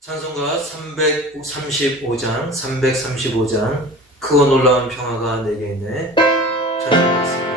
찬송가 335장 크고 놀라운 평화가 내게 있네 찬송하겠습니다.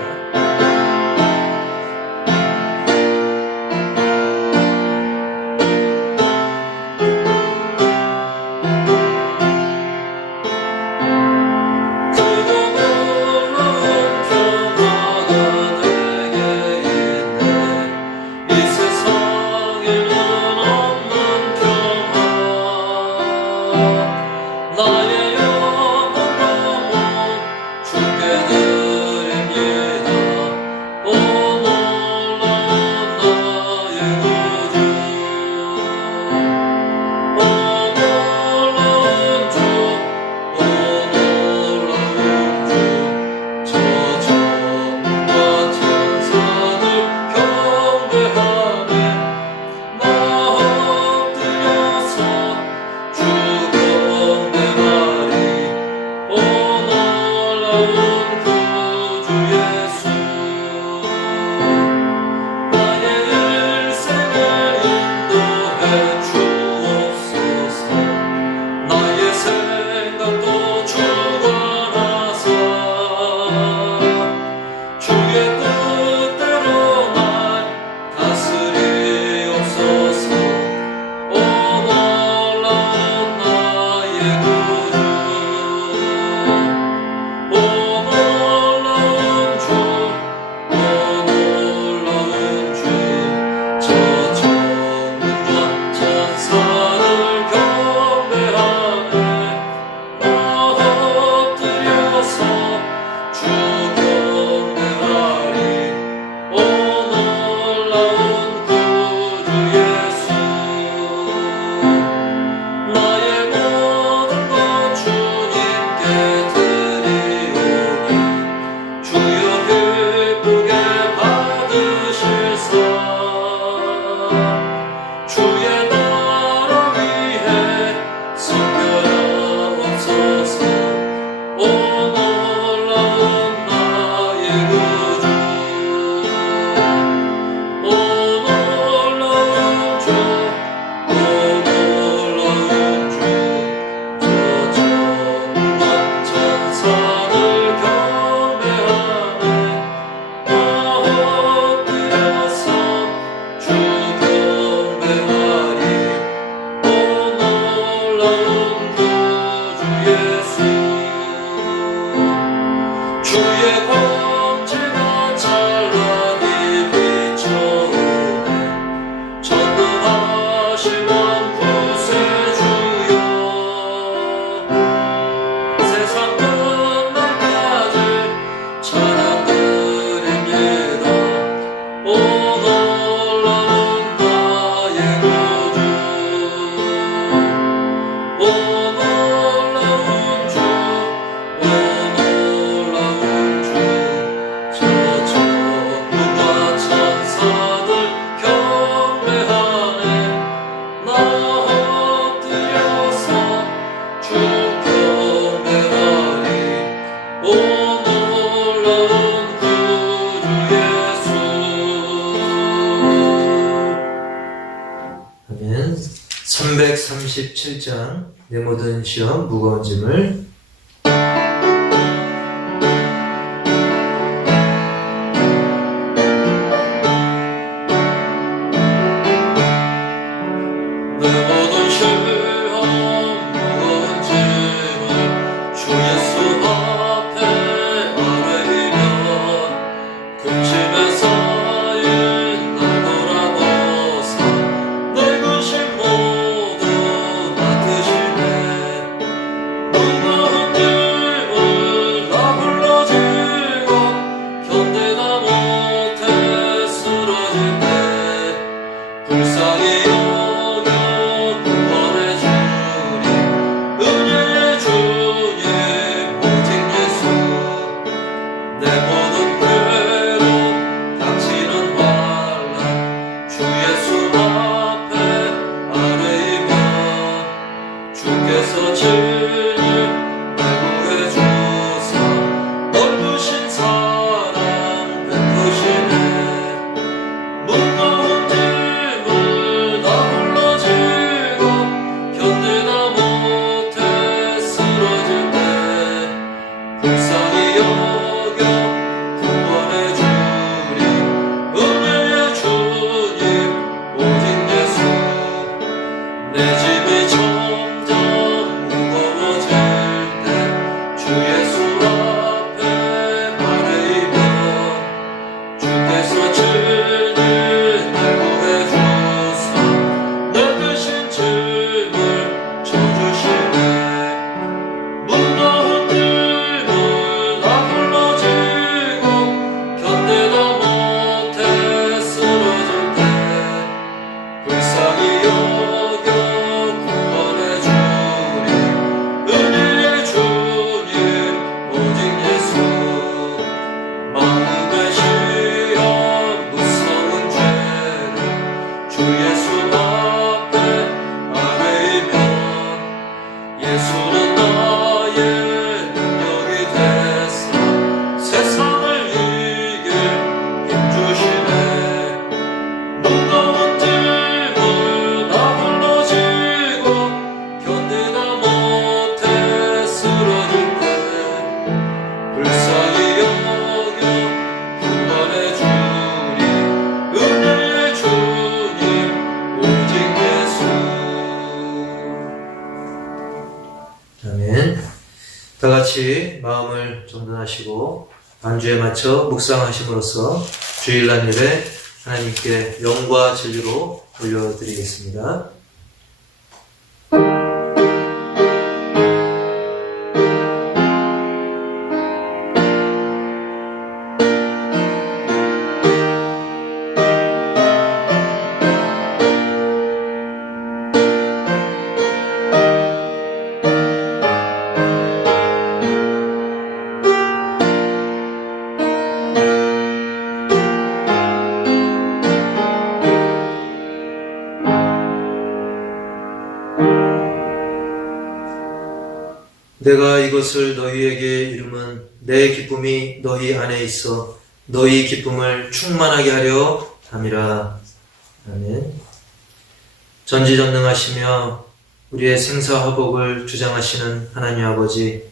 아멘. 337장 내 모든 시험 무거운 짐을 누구 다 같이 마음을 정돈하시고 안주에 맞춰 묵상하심으로써 주일날 예배 하나님께 영과 진리로 올려드리겠습니다. 내가 이것을 너희에게 이름은 내 기쁨이 너희 안에 있어 너희 기쁨을 충만하게 하려 함이라. 아멘. 전지전능하시며 우리의 생사화복을 주장하시는 하나님 아버지,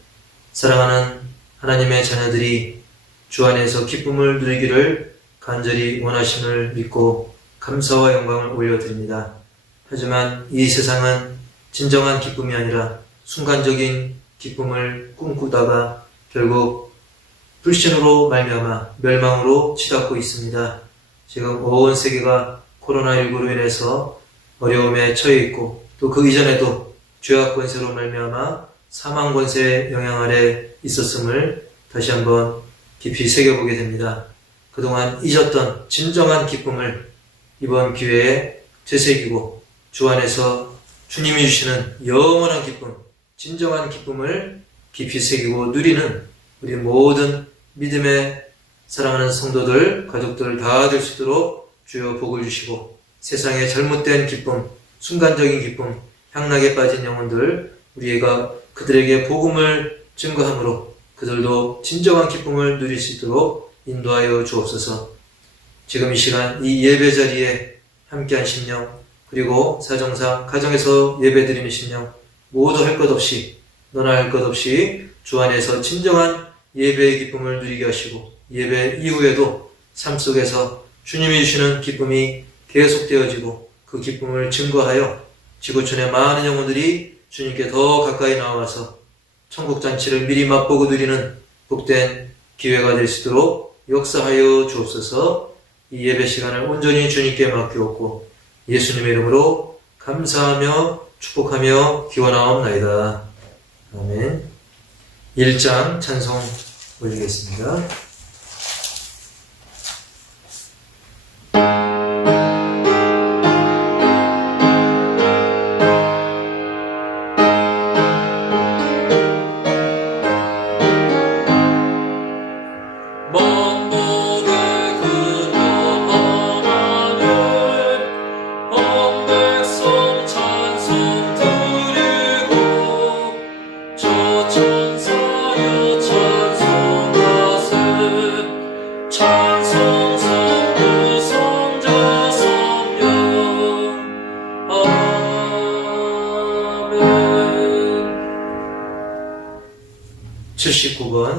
사랑하는 하나님의 자녀들이 주 안에서 기쁨을 누리기를 간절히 원하심을 믿고 감사와 영광을 올려드립니다. 하지만 이 세상은 진정한 기쁨이 아니라 순간적인 기쁨을 꿈꾸다가 결국 불신으로 말미암아 멸망으로 치닫고 있습니다. 지금 온 세계가 코로나19로 인해서 어려움에 처해 있고 또 그 이전에도 죄악 권세로 말미암아 사망 권세의 영향 아래 있었음을 다시 한번 깊이 새겨보게 됩니다. 그동안 잊었던 진정한 기쁨을 이번 기회에 되새기고 주 안에서 주님이 주시는 영원한 기쁨, 진정한 기쁨을 깊이 새기고 누리는 우리 모든 믿음의 사랑하는 성도들, 가족들 다 될 수 있도록 주여 복을 주시고 세상의 잘못된 기쁨, 순간적인 기쁨, 향락에 빠진 영혼들 우리가 그들에게 복음을 증거함으로 그들도 진정한 기쁨을 누릴 수 있도록 인도하여 주옵소서. 지금 이 시간 이 예배 자리에 함께한 심령 그리고 사정상 가정에서 예배드리는 심령 모두 할 것 없이 너나 할 것 없이 주 안에서 진정한 예배의 기쁨을 누리게 하시고 예배 이후에도 삶 속에서 주님이 주시는 기쁨이 계속되어지고 그 기쁨을 증거하여 지구촌의 많은 영혼들이 주님께 더 가까이 나와서 천국잔치를 미리 맛보고 누리는 복된 기회가 될 수 있도록 역사하여 주옵소서. 이 예배 시간을 온전히 주님께 맡기옵고 예수님의 이름으로 감사하며 축복하며 기원하옵나이다. 아멘. 1장 찬송 올리겠습니다.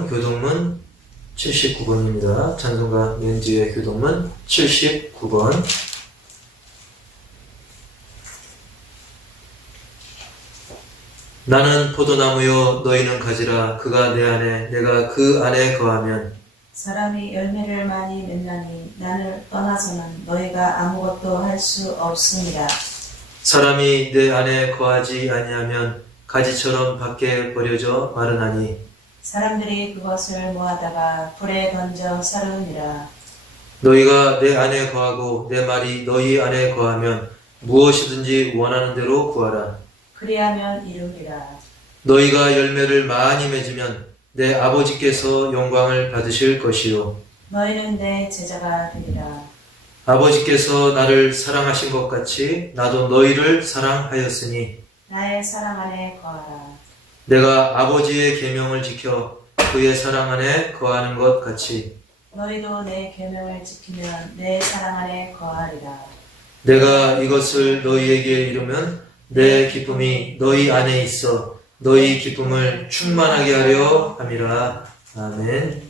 교동문 79번입니다. 찬송가 맨 뒤에 교동문 79번. 나는 포도나무요 너희는 가지라. 그가 내 안에 내가 그 안에 거하면 사람이 열매를 많이 맺나니 나를 떠나서는 너희가 아무것도 할 수 없습니다. 사람이 내 안에 거하지 아니하면 가지처럼 밖에 버려져 마르나니 사람들이 그것을 모아다가 불에 던져 사르니라. 너희가 내 안에 거하고 내 말이 너희 안에 거하면 무엇이든지 원하는 대로 구하라. 그리하면 이루리라. 너희가 열매를 많이 맺으면 내 아버지께서 영광을 받으실 것이요 너희는 내 제자가 되리라. 아버지께서 나를 사랑하신 것 같이 나도 너희를 사랑하였으니 나의 사랑 안에 거하라. 내가 아버지의 계명을 지켜 그의 사랑 안에 거하는 것 같이 너희도 내 계명을 지키면 내 사랑 안에 거하리라. 내가 이것을 너희에게 이루면 내 기쁨이 너희 안에 있어 너희 기쁨을 충만하게 하려 함이라. 아멘.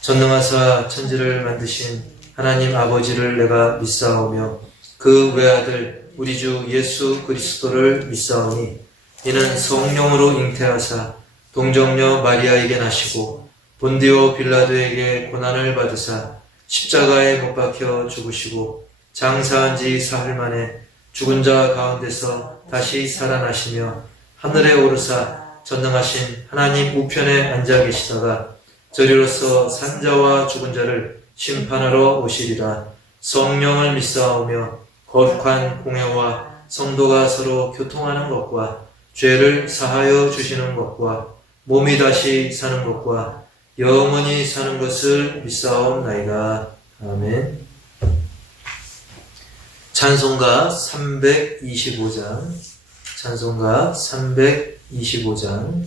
전능하사 천지를 만드신 하나님 아버지를 내가 믿사오며 그 외아들 우리 주 예수 그리스도를 믿사오니 이는 성령으로 잉태하사 동정녀 마리아에게 나시고 본디오 빌라도에게 고난을 받으사 십자가에 못 박혀 죽으시고 장사한 지 사흘 만에 죽은 자 가운데서 다시 살아나시며 하늘에 오르사 전능하신 하나님 우편에 앉아 계시다가 저리로서 산자와 죽은 자를 심판하러 오시리라. 성령을 믿사오며 거룩한 공회와 성도가 서로 교통하는 것과 죄를 사하여 주시는 것과 몸이 다시 사는 것과 영원히 사는 것을 믿사옵나이다. 아멘. 찬송가 325장, 찬송가 325장.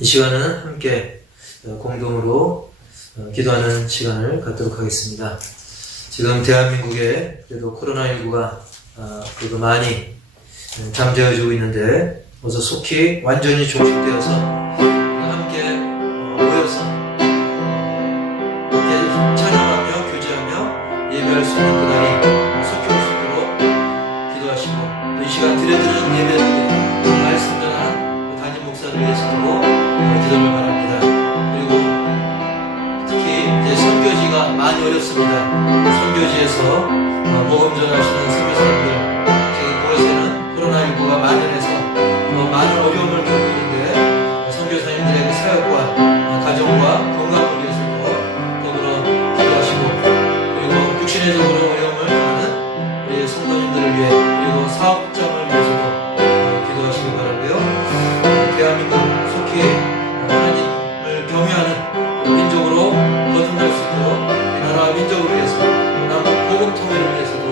이 시간은 함께 공동으로 기도하는 시간을 갖도록 하겠습니다. 지금 대한민국에 그래도 코로나19가 그래도 많이 잠재워지고 있는데 어서 속히 완전히 종식되어서 함께 모여서 함께 찬양하며 교제하며 예배할 수 있는 그날이 속히 올 수 있도록 기도하시고 또 이 시간 드려드리는 예배를 말씀 전한 담임 목사를 위해서도 기도를 바랍니다. 그리고 특히 이제 선교지가 많이 어렵습니다. 선교지에서 복음 전하시는 선교사님들 지금 그곳에는 코로나19가 만연해서 더 많은 어려움을 겪고 있는데 선교사님들의 그 사역과 가정과 건강을 위해서도 더불어 기도하시고 그리고 육신의적으로 어려움을 당하는 우리 성도님들을 위해 그리고 사업장을 위해서도 기도하시기 바라고요. 대한민국 속히 하나님을 경외하는 민족으로 거듭날 수 있도록 나라와 민족을 위해서 남북 복음 통일을 위해서도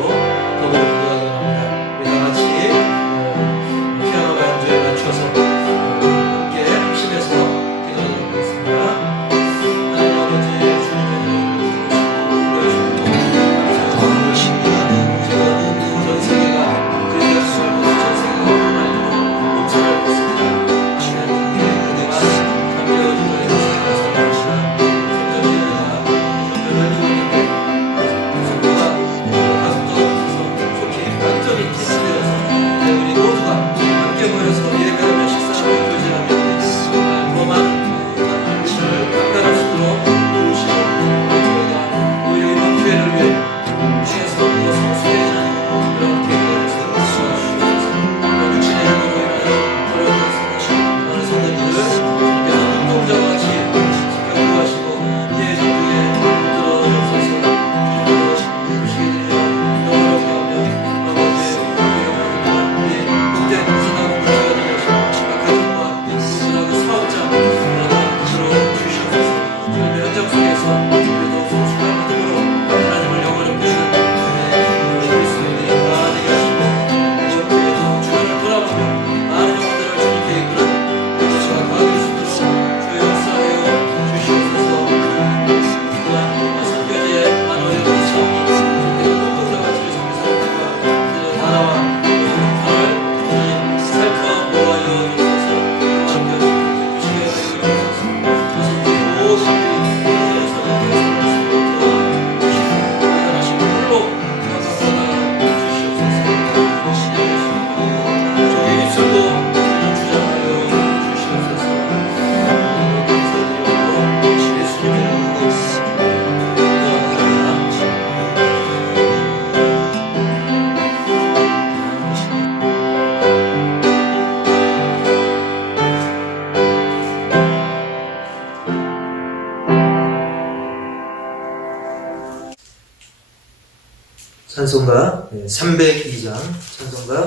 찬송가 302장, 찬송가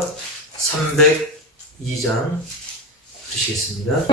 302장 드시겠습니다.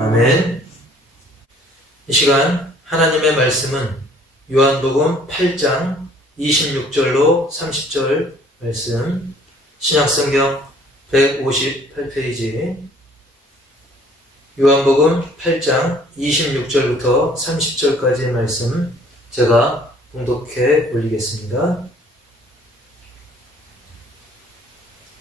아멘. 이 시간 하나님의 말씀은 요한복음 8장 26절로 30절 말씀, 신약성경 158페이지, 요한복음 8장 26절부터 30절까지의 말씀 제가 봉독해 올리겠습니다.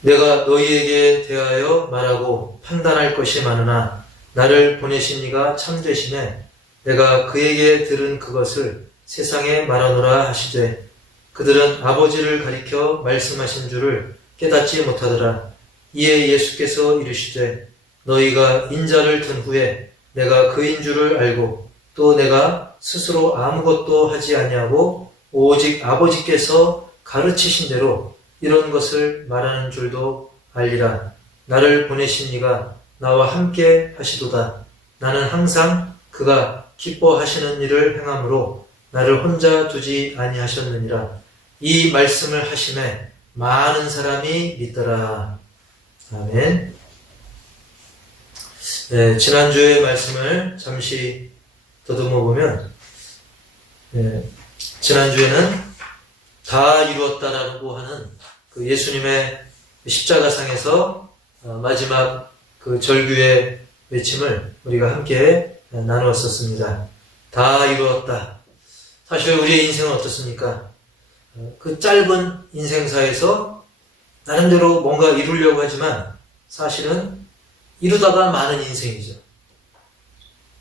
내가 너희에게 대하여 말하고 판단할 것이 많으나 나를 보내신 이가 참되시네. 내가 그에게 들은 그것을 세상에 말하노라 하시되 그들은 아버지를 가리켜 말씀하신 줄을 깨닫지 못하더라. 이에 예수께서 이르시되 너희가 인자를 든 후에 내가 그인 줄을 알고 또 내가 스스로 아무것도 하지 아니하고 오직 아버지께서 가르치신 대로 이런 것을 말하는 줄도 알리라. 나를 보내신 이가 나와 함께 하시도다. 나는 항상 그가 기뻐하시는 일을 행함으로 나를 혼자 두지 아니하셨느니라. 이 말씀을 하심에 많은 사람이 믿더라. 아멘. 네, 지난주의 말씀을 잠시 더듬어 보면, 지난주에는 다 이루었다라고 하는 그 예수님의 십자가상에서 마지막 그 절규의 외침을 우리가 함께 나누었었습니다. 다 이루었다. 사실 우리의 인생은 어떻습니까? 그 짧은 인생사에서 나름대로 뭔가 이루려고 하지만 사실은 이루다가 마는 인생이죠.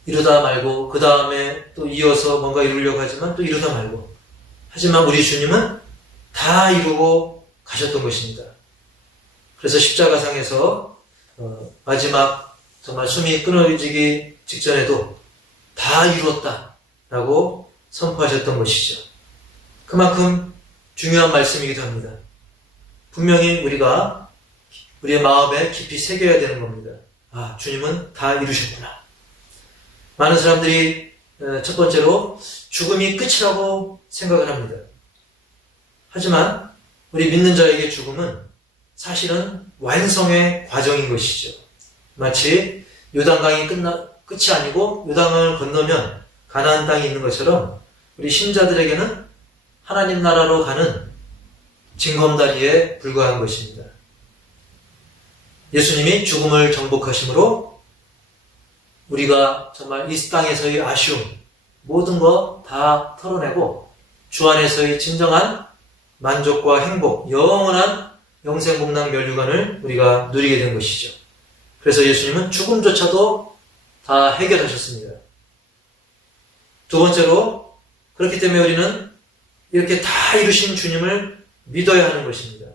이루다 말고 그 다음에 또 이어서 뭔가 이루려고 하지만 또 이루다 말고. 하지만 우리 주님은 다 이루고 가셨던 것입니다. 그래서 십자가상에서 마지막 정말 숨이 끊어지기 직전에도 다 이루었다라고 선포하셨던 것이죠. 그만큼 중요한 말씀이기도 합니다. 분명히 우리가 우리의 마음에 깊이 새겨야 되는 겁니다. 아, 주님은 다 이루셨구나. 많은 사람들이 첫 번째로 죽음이 끝이라고 생각을 합니다. 하지만 우리 믿는 자에게 죽음은 사실은 완성의 과정인 것이죠. 마치 요단강이 끝이 아니고 요단강을 건너면 가나안 땅이 있는 것처럼 우리 신자들에게는 하나님 나라로 가는 징검다리에 불과한 것입니다. 예수님이 죽음을 정복하심으로 우리가 정말 이 땅에서의 아쉬움, 모든 거 다 털어내고 주 안에서의 진정한 만족과 행복, 영원한 영생복락 면류관을 우리가 누리게 된 것이죠. 그래서 예수님은 죽음조차도 다 해결하셨습니다. 두 번째로, 그렇기 때문에 우리는 이렇게 다 이루신 주님을 믿어야 하는 것입니다.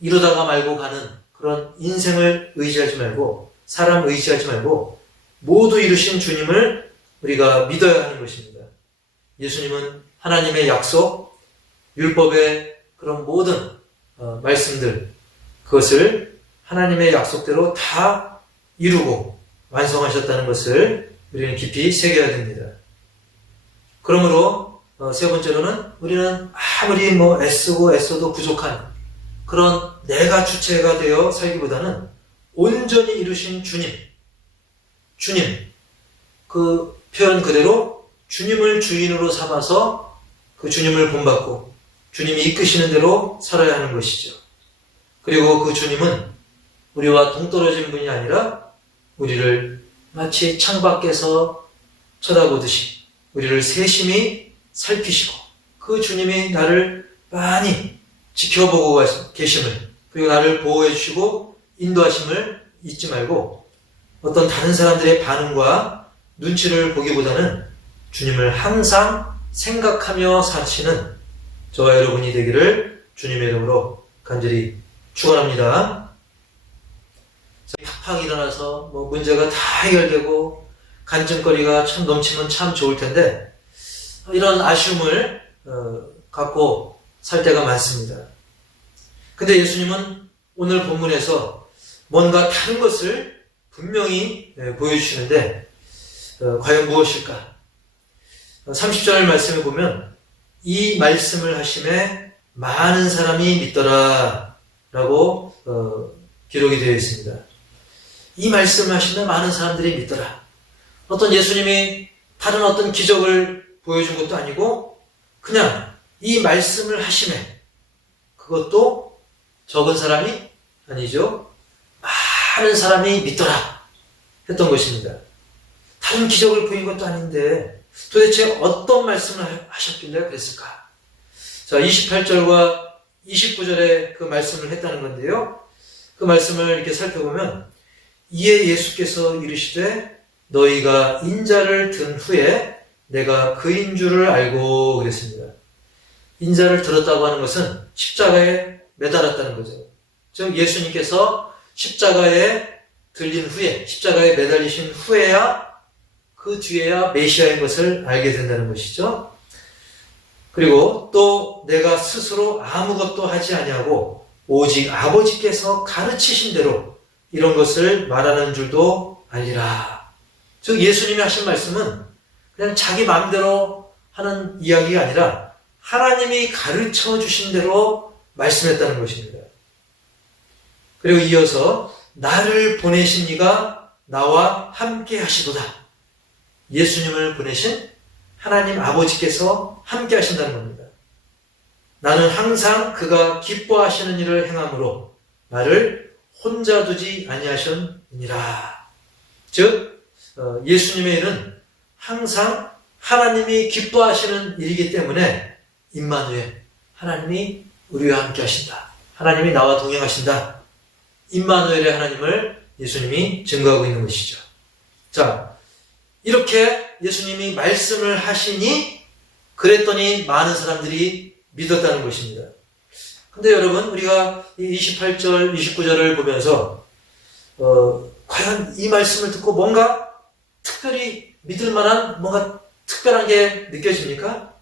이루다가 말고 가는 그런 인생을 의지하지 말고, 사람 의지하지 말고 모두 이루신 주님을 우리가 믿어야 하는 것입니다. 예수님은 하나님의 약속, 율법의 그런 모든 말씀들, 그것을 하나님의 약속대로 다 이루고 완성하셨다는 것을 우리는 깊이 새겨야 됩니다. 그러므로 세 번째로는 우리는 아무리 애써도 부족한 그런 내가 주체가 되어 살기보다는 온전히 이루신 주님, 그 표현 그대로 주님을 주인으로 삼아서 그 주님을 본받고 주님이 이끄시는 대로 살아야 하는 것이죠. 그리고 그 주님은 우리와 동떨어진 분이 아니라 우리를 마치 창밖에서 쳐다보듯이 우리를 세심히 살피시고 그 주님이 나를 많이 지켜보고 계심을, 그리고 나를 보호해 주시고 인도하심을 잊지 말고 어떤 다른 사람들의 반응과 눈치를 보기보다는 주님을 항상 생각하며 사시는 저와 여러분이 되기를 주님의 이름으로 간절히 축원합니다. 팍팍 일어나서 문제가 다 해결되고 간증거리가 참 넘치면 참 좋을 텐데 이런 아쉬움을 갖고 살 때가 많습니다. 근데 예수님은 오늘 본문에서 뭔가 다른 것을 분명히 보여주시는데 과연 무엇일까? 30절 말씀에 보면 이 말씀을 하심에 많은 사람이 믿더라 라고 기록이 되어 있습니다. 이 말씀을 하심에 많은 사람들이 믿더라. 어떤 예수님이 다른 어떤 기적을 보여준 것도 아니고 그냥 이 말씀을 하심에, 그것도 적은 사람이 아니죠. 많은 사람이 믿더라 했던 것입니다. 다른 기적을 보인 것도 아닌데 도대체 어떤 말씀을 하셨길래 그랬을까? 자, 28절과 29절에 그 말씀을 했다는 건데요. 그 말씀을 이렇게 살펴보면 이에 예수께서 이르시되 너희가 인자를 든 후에 내가 그인 줄을 알고 그랬습니다. 인자를 들었다고 하는 것은 십자가에 매달았다는 거죠. 즉 예수님께서 십자가에 들린 후에, 십자가에 매달리신 후에야, 그 뒤에야 메시아인 것을 알게 된다는 것이죠. 그리고 또 내가 스스로 아무것도 하지 아니하고 오직 아버지께서 가르치신 대로 이런 것을 말하는 줄도 알리라. 즉 예수님이 하신 말씀은 그냥 자기 마음대로 하는 이야기가 아니라 하나님이 가르쳐 주신 대로 말씀했다는 것입니다. 그리고 이어서 나를 보내신 이가 나와 함께 하시도다. 예수님을 보내신 하나님 아버지께서 함께 하신다는 겁니다. 나는 항상 그가 기뻐하시는 일을 행함으로 나를 혼자 두지 아니하셨느니라. 즉 예수님의 일은 항상 하나님이 기뻐하시는 일이기 때문에 임마누엘, 하나님이 우리와 함께 하신다. 하나님이 나와 동행하신다. 임마누엘의 하나님을 예수님이 증거하고 있는 것이죠. 자, 이렇게 예수님이 말씀을 하시니 그랬더니 많은 사람들이 믿었다는 것입니다. 근데 여러분, 우리가 이 28절, 29절을 보면서 과연 이 말씀을 듣고 뭔가 특별히 믿을 만한 뭔가 특별한 게 느껴집니까?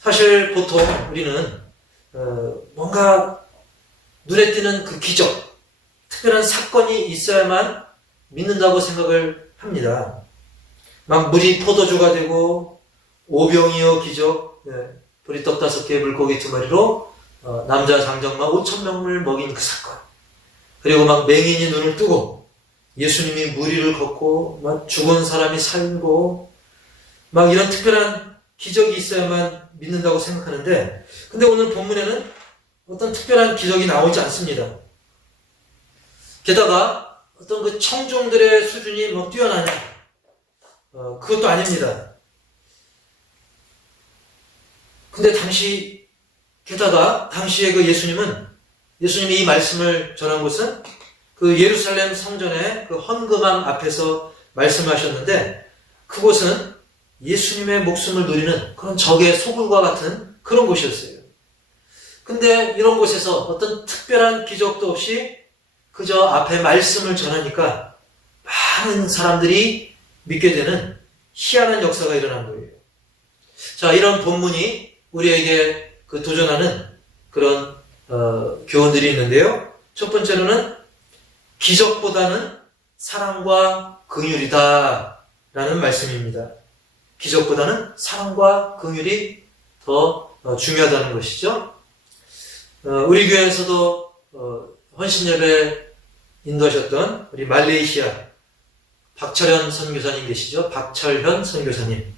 사실 보통 우리는 뭔가 눈에 띄는 그 기적, 특별한 사건이 있어야만 믿는다고 생각을 합니다. 막 물이 포도주가 되고 오병이어 기적, 보리떡 5개 물고기 2마리로 남자 장정마 5,000명을 먹인 그 사건. 그리고 막 맹인이 눈을 뜨고 예수님이 물 위를 걷고 막 죽은 사람이 살고 막 이런 특별한 기적이 있어야만 믿는다고 생각하는데, 근데 오늘 본문에는 어떤 특별한 기적이 나오지 않습니다. 게다가 어떤 그 청중들의 수준이 뭐 뛰어나냐, 그것도 아닙니다. 근데 게다가 당시에 그 예수님이 이 말씀을 전한 곳은 그 예루살렘 성전의 그 헌금함 앞에서 말씀하셨는데, 그곳은 예수님의 목숨을 누리는 그런 적의 소굴과 같은 그런 곳이었어요. 근데 이런 곳에서 어떤 특별한 기적도 없이 그저 앞에 말씀을 전하니까 많은 사람들이 믿게 되는 희한한 역사가 일어난 거예요. 자, 이런 본문이 우리에게 그 도전하는 그런 교훈들이 있는데요. 첫 번째로는 기적보다는 사랑과 긍휼이다 라는 말씀입니다. 기적보다는 사랑과 긍휼이 더 중요하다는 것이죠. 우리 교회에서도 헌신예배 인도하셨던 우리 말레이시아 박철현 선교사님 계시죠? 박철현 선교사님.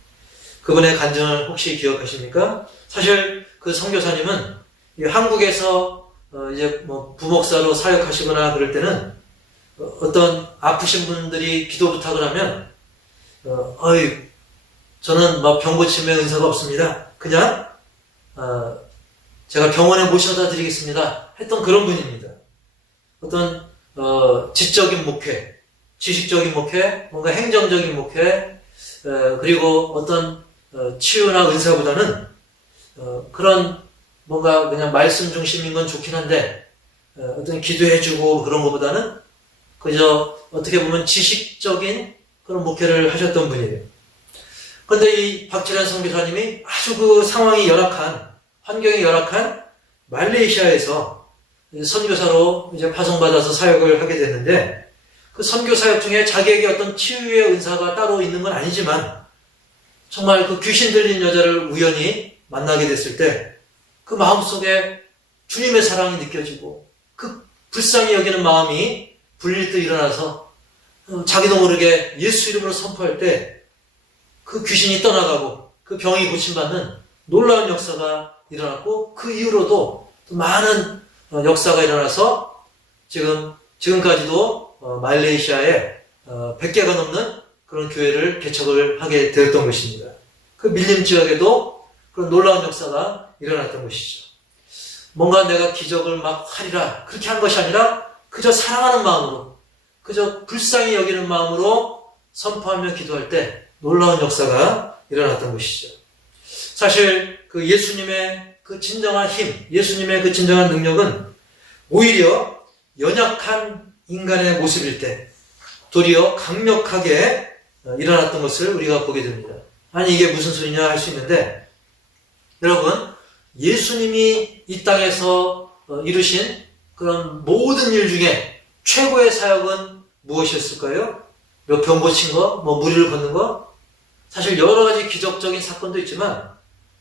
그분의 간증을 혹시 기억하십니까? 사실 그 선교사님은 한국에서 이제 뭐 부목사로 사역하시거나 그럴 때는 어떤 아프신 분들이 기도 부탁을 하면 저는 뭐 병 고침의 은사가 없습니다. 그냥 제가 병원에 모셔다 드리겠습니다 했던 그런 분입니다. 어떤 지적인 목회, 지식적인 목회, 뭔가 행정적인 목회, 그리고 어떤 치유나 은사보다는 그런 뭔가 그냥 말씀 중심인 건 좋긴 한데 어떤 기도해주고 그런 것보다는 그저 어떻게 보면 지식적인 그런 목회를 하셨던 분이에요. 그런데 이 박철현 선교사님이 아주 그 상황이 열악한, 환경이 열악한 말레이시아에서 선교사로 이제 파송받아서 사역을 하게 됐는데, 그 선교 사역 중에 자기에게 어떤 치유의 은사가 따로 있는 건 아니지만 정말 그 귀신 들린 여자를 우연히 만나게 됐을 때 그 마음속에 주님의 사랑이 느껴지고 그 불쌍히 여기는 마음이 불릴 듯 일어나서 자기도 모르게 예수 이름으로 선포할 때 그 귀신이 떠나가고 그 병이 고침받는 놀라운 역사가 일어났고, 그 이후로도 또 많은 역사가 일어나서 지금까지도 말레이시아에 100개가 넘는 그런 교회를 개척을 하게 되었던 것입니다. 그 밀림 지역에도 그런 놀라운 역사가 일어났던 것이죠. 뭔가 내가 기적을 막 하리라 그렇게 한 것이 아니라 그저 사랑하는 마음으로, 그저 불쌍히 여기는 마음으로 선포하며 기도할 때 놀라운 역사가 일어났던 것이죠. 사실 그 예수님의 그 진정한 힘, 예수님의 그 진정한 능력은 오히려 연약한 인간의 모습일 때 도리어 강력하게 일어났던 것을 우리가 보게 됩니다. 아니 이게 무슨 소리냐 할 수 있는데, 여러분, 예수님이 이 땅에서 이루신 그런 모든 일 중에 최고의 사역은 무엇이었을까요? 몇 병 고친 거, 뭐 무리를 걷는 거? 사실 여러 가지 기적적인 사건도 있지만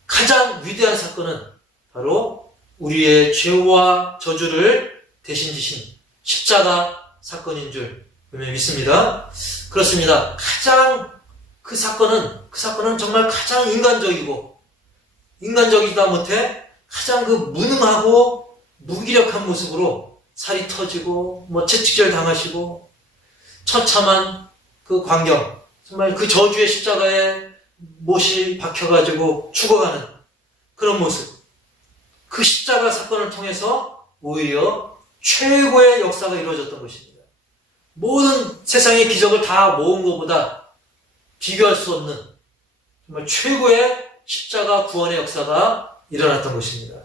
가장 위대한 사건은 바로 우리의 죄와 저주를 대신 지신 십자가 사건인 줄 믿습니다. 그렇습니다. 그 사건은 정말 가장 인간적이다 못해 가장 그 무능하고 무기력한 모습으로 살이 터지고 뭐 채찍질 당하시고 처참한 그 광경, 정말 그 저주의 십자가에 못이 박혀가지고 죽어가는 그런 모습, 그 십자가 사건을 통해서 오히려 최고의 역사가 이루어졌던 것입니다. 모든 세상의 기적을 다 모은 것보다 비교할 수 없는 정말 최고의 십자가 구원의 역사가 일어났던 것입니다.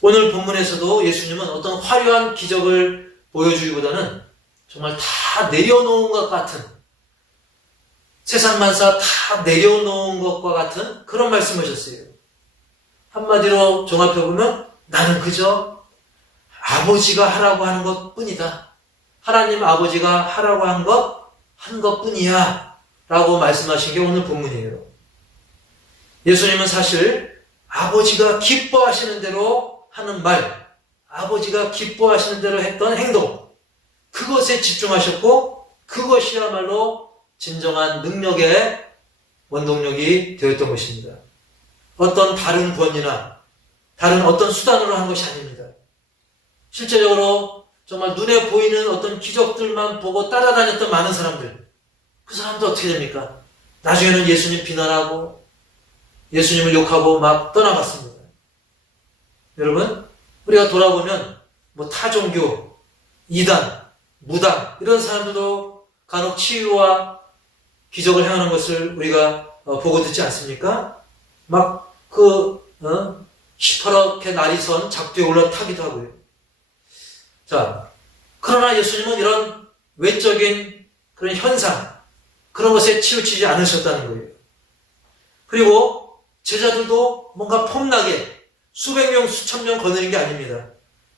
오늘 본문에서도 예수님은 어떤 화려한 기적을 보여주기보다는 정말 다 내려놓은 것 같은, 세상 만사 다 내려놓은 것과 같은 그런 말씀하셨어요. 한마디로 종합해보면 나는 그저 아버지가 하라고 하는 것 뿐이다. 하나님 아버지가 하라고 한 것뿐이야. 라고 말씀하신 게 오늘 본문이에요. 예수님은 사실 아버지가 기뻐하시는 대로 하는 말, 아버지가 기뻐하시는 대로 했던 행동, 그것에 집중하셨고 그것이야말로 진정한 능력의 원동력이 되었던 것입니다. 어떤 다른 권위나 다른 어떤 수단으로 한 것이 아닙니다. 실제적으로 정말 눈에 보이는 어떤 기적들만 보고 따라다녔던 많은 사람들, 그 사람들 어떻게 됩니까? 나중에는 예수님 비난하고 예수님을 욕하고 막 떠나갔습니다. 여러분, 우리가 돌아보면 뭐 타종교, 이단, 무당 이런 사람들도 간혹 치유와 기적을 행하는 것을 우리가 보고 듣지 않습니까? 막 시퍼렇게 날이 선 작두에 올라타기도 하고요. 자, 그러나 예수님은 이런 외적인 그런 현상, 그런 것에 치우치지 않으셨다는 거예요. 그리고 제자들도 뭔가 폼나게 수백 명, 수천 명 거느린 게 아닙니다.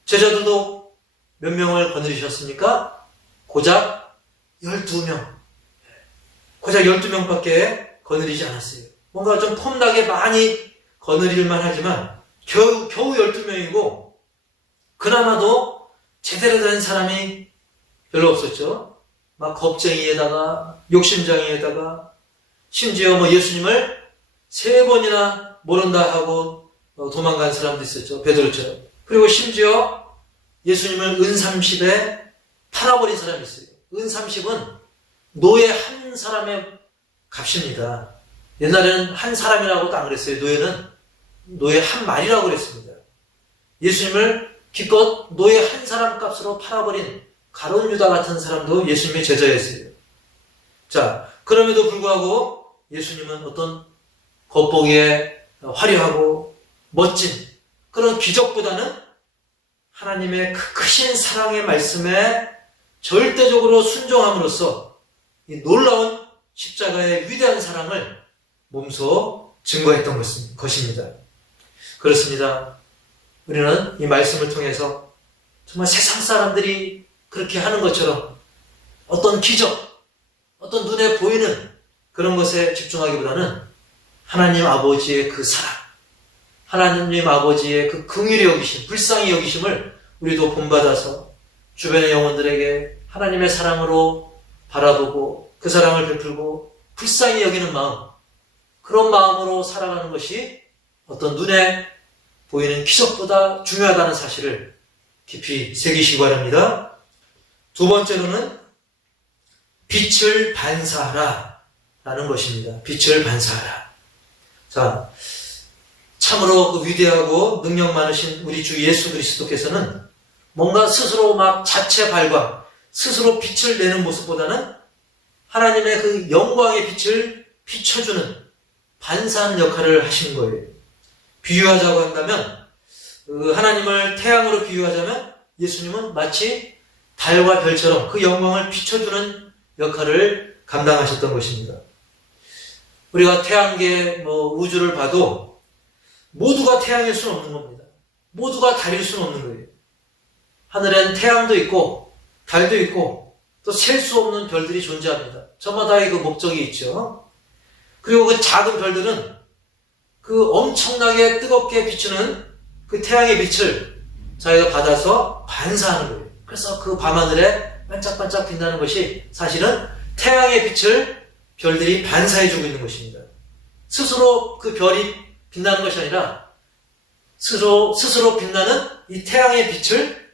제자들도 몇 명을 거느리셨습니까? 고작 12명. 고작 12명밖에 거느리지 않았어요. 뭔가 좀 폼나게 많이 거느릴만 하지만 겨우 12명이고 그나마도 제대로 된 사람이 별로 없었죠. 막 겁쟁이에다가 욕심장이에다가 심지어 뭐 예수님을 3번이나 모른다 하고 도망간 사람도 있었죠. 베드로처럼. 그리고 심지어 예수님을 은30에 팔아버린 사람이 있어요. 은30은 노예 한 사람의 값입니다. 옛날에는 한 사람이라고도 안 그랬어요. 노예 한 마리라고 그랬습니다. 예수님을 기껏 노예 한 사람 값으로 팔아버린 가룟 유다 같은 사람도 예수님의 제자였어요. 자, 그럼에도 불구하고 예수님은 어떤 겉보기에 화려하고 멋진 그런 기적보다는 하나님의 그 크신 사랑의 말씀에 절대적으로 순종함으로써 이 놀라운 십자가의 위대한 사랑을 몸소 증거했던 것입니다. 그렇습니다. 우리는 이 말씀을 통해서 정말 세상 사람들이 그렇게 하는 것처럼 어떤 기적, 어떤 눈에 보이는 그런 것에 집중하기보다는 하나님 아버지의 그 사랑, 하나님 아버지의 그 긍휼히 여기심, 불쌍히 여기심을 우리도 본받아서 주변의 영혼들에게 하나님의 사랑으로 바라보고 그 사랑을 베풀고 불쌍히 여기는 마음, 그런 마음으로 살아가는 것이 어떤 눈에 보이는 기적보다 중요하다는 사실을 깊이 새기시기 바랍니다. 두 번째로는 빛을 반사하라 라는 것입니다. 빛을 반사하라. 자, 참으로 그 위대하고 능력 많으신 우리 주 예수 그리스도께서는 뭔가 스스로 막 자체 발광, 스스로 빛을 내는 모습보다는 하나님의 그 영광의 빛을 비춰주는 반사하는 역할을 하시는 거예요. 비유하자고 한다면 하나님을 태양으로 비유하자면 예수님은 마치 달과 별처럼 그 영광을 비춰주는 역할을 감당하셨던 것입니다. 우리가 태양계 우주를 봐도 모두가 태양일 수는 없는 겁니다. 모두가 달일 수는 없는 거예요. 하늘엔 태양도 있고 달도 있고 또 셀 수 없는 별들이 존재합니다. 저마다의 그 목적이 있죠. 그리고 그 작은 별들은 그 엄청나게 뜨겁게 비추는 그 태양의 빛을 자기가 받아서 반사하는 거예요. 그래서 그 밤하늘에 반짝반짝 빛나는 것이 사실은 태양의 빛을 별들이 반사해주고 있는 것입니다. 스스로 그 별이 빛나는 것이 아니라 스스로 빛나는 이 태양의 빛을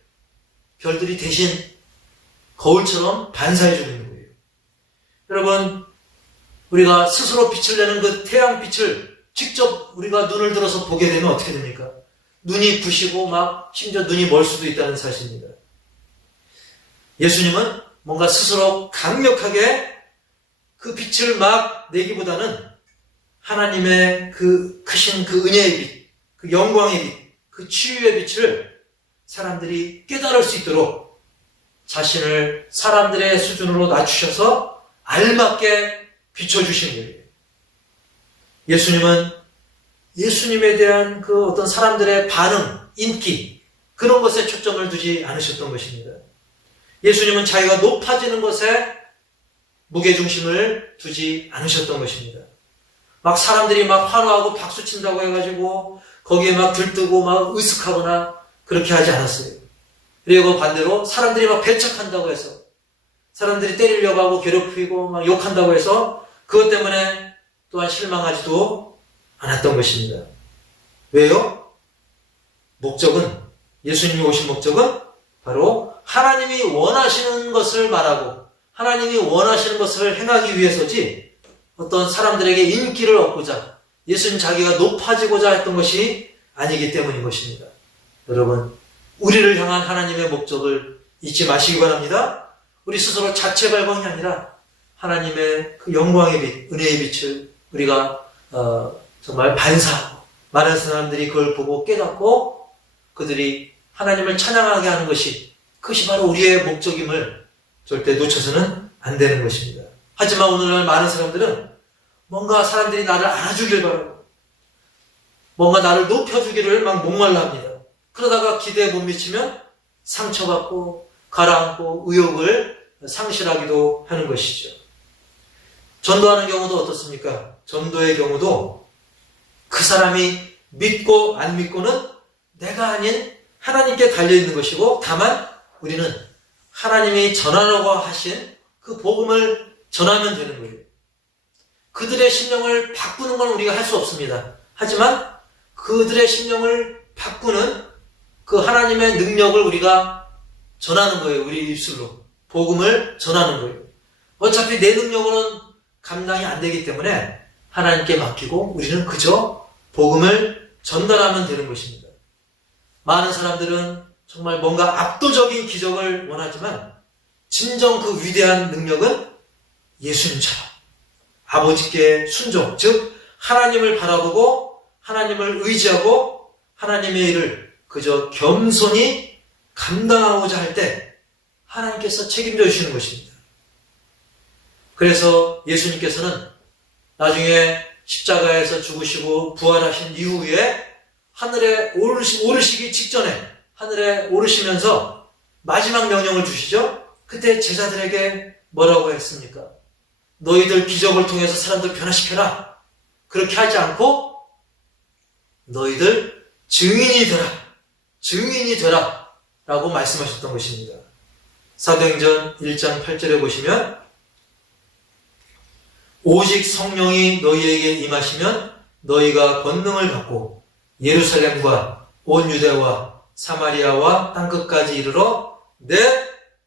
별들이 대신 거울처럼 반사해주고 있는 거예요. 여러분, 우리가 스스로 빛을 내는 그 태양빛을 직접 우리가 눈을 들어서 보게 되면 어떻게 됩니까? 눈이 부시고 막 심지어 눈이 멀 수도 있다는 사실입니다. 예수님은 뭔가 스스로 강력하게 그 빛을 막 내기보다는 하나님의 그 크신 그 은혜의 빛, 그 영광의 빛, 그 치유의 빛을 사람들이 깨달을 수 있도록 자신을 사람들의 수준으로 낮추셔서 알맞게 비춰주신 거예요. 예수님은 예수님에 대한 그 어떤 사람들의 반응, 인기, 그런 것에 초점을 두지 않으셨던 것입니다. 예수님은 자기가 높아지는 것에 무게중심을 두지 않으셨던 것입니다. 막 사람들이 막 환호하고 박수 친다고 해가지고 거기에 막 들뜨고 막 으쓱하거나 그렇게 하지 않았어요. 그리고 반대로 사람들이 막 배척한다고 해서, 사람들이 때리려고 하고 괴롭히고 막 욕한다고 해서 그것 때문에 또한 실망하지도 않았던 것입니다. 왜요? 목적은, 예수님이 오신 목적은 바로 하나님이 원하시는 것을 말하고 하나님이 원하시는 것을 행하기 위해서지, 어떤 사람들에게 인기를 얻고자 예수님 자기가 높아지고자 했던 것이 아니기 때문인 것입니다. 여러분, 우리를 향한 하나님의 목적을 잊지 마시기 바랍니다. 우리 스스로 자체 발광이 아니라 하나님의 그 영광의 빛, 은혜의 빛을 우리가 정말 반사하고 많은 사람들이 그걸 보고 깨닫고 그들이 하나님을 찬양하게 하는 것이, 그것이 바로 우리의 목적임을 절대 놓쳐서는 안 되는 것입니다. 하지만 오늘날 많은 사람들은 뭔가 사람들이 나를 알아주길 바라고 뭔가 나를 높여주기를 막 목말라 합니다. 그러다가 기대에 못 미치면 상처받고 가라앉고 의욕을 상실하기도 하는 것이죠. 전도하는 경우도 어떻습니까? 전도의 경우도 그 사람이 믿고 안 믿고는 내가 아닌 하나님께 달려있는 것이고, 다만 우리는 하나님이 전하라고 하신 그 복음을 전하면 되는 거예요. 그들의 심령을 바꾸는 건 우리가 할 수 없습니다. 하지만 그들의 심령을 바꾸는 그 하나님의 능력을 우리가 전하는 거예요. 우리 입술로 복음을 전하는 거예요. 어차피 내 능력으로는 감당이 안 되기 때문에 하나님께 맡기고 우리는 그저 복음을 전달하면 되는 것입니다. 많은 사람들은 정말 뭔가 압도적인 기적을 원하지만 진정 그 위대한 능력은 예수님처럼 아버지께 순종, 즉 하나님을 바라보고 하나님을 의지하고 하나님의 일을 그저 겸손히 감당하고자 할 때 하나님께서 책임져 주시는 것입니다. 그래서 예수님께서는 나중에 십자가에서 죽으시고 부활하신 이후에 하늘에 오르시기 직전에 하늘에 오르시면서 마지막 명령을 주시죠. 그때 제자들에게 뭐라고 했습니까? 너희들 기적을 통해서 사람들 변화시켜라. 그렇게 하지 않고 너희들 증인이 되라 라고 말씀하셨던 것입니다. 사도행전 1장 8절에 보시면 오직 성령이 너희에게 임하시면 너희가 권능을 받고 예루살렘과 온 유대와 사마리아와 땅끝까지 이르러 내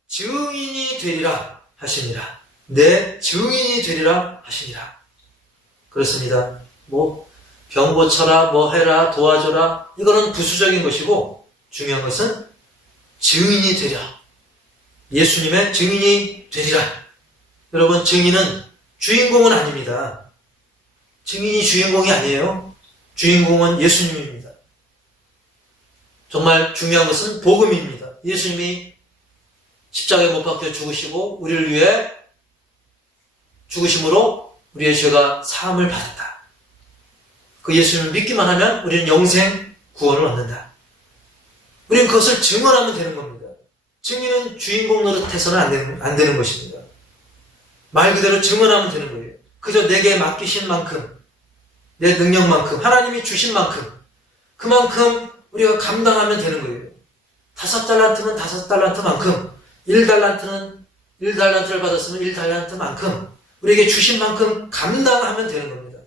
증인이 되리라 하시니라. 내 증인이 되리라 하시니라. 그렇습니다. 병 고쳐라, 해라, 도와줘라, 이거는 부수적인 것이고 중요한 것은 증인이 되리라. 예수님의 증인이 되리라. 여러분, 증인은 주인공은 아닙니다. 증인이 주인공이 아니에요. 주인공은 예수님입니다. 정말 중요한 것은 복음입니다. 예수님이 십자가에 못 박혀 죽으시고 우리를 위해 죽으심으로 우리의 죄가 사함을 받았다. 그 예수님을 믿기만 하면 우리는 영생 구원을 얻는다. 우리는 그것을 증언하면 되는 겁니다. 증인은 주인공 노릇해서는 안 되는 것입니다. 말 그대로 증언하면 되는 거예요. 그저 내게 맡기신 만큼, 내 능력만큼, 하나님이 주신 만큼, 그만큼 우리가 감당하면 되는 거예요. 5달란트는 5달란트만큼, 1달란트는 1달란트를 받았으면 1달란트만큼, 우리에게 주신 만큼 감당하면 되는 겁니다.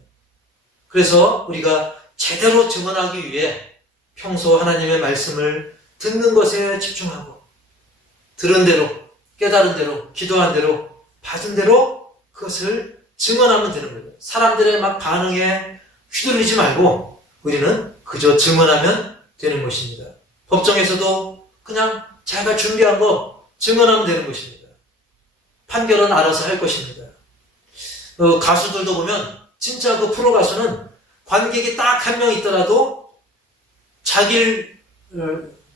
그래서 우리가 제대로 증언하기 위해 평소 하나님의 말씀을 듣는 것에 집중하고, 들은 대로, 깨달은 대로, 기도한 대로, 받은 대로 그것을 증언하면 되는 거예요. 사람들의 막 반응에 휘둘리지 말고 우리는 그저 증언하면 되는 것입니다. 법정에서도 그냥 자기가 준비한 거 증언하면 되는 것입니다. 판결은 알아서 할 것입니다. 가수들도 보면 진짜 그 프로 가수는 관객이 딱 한 명 있더라도 자기를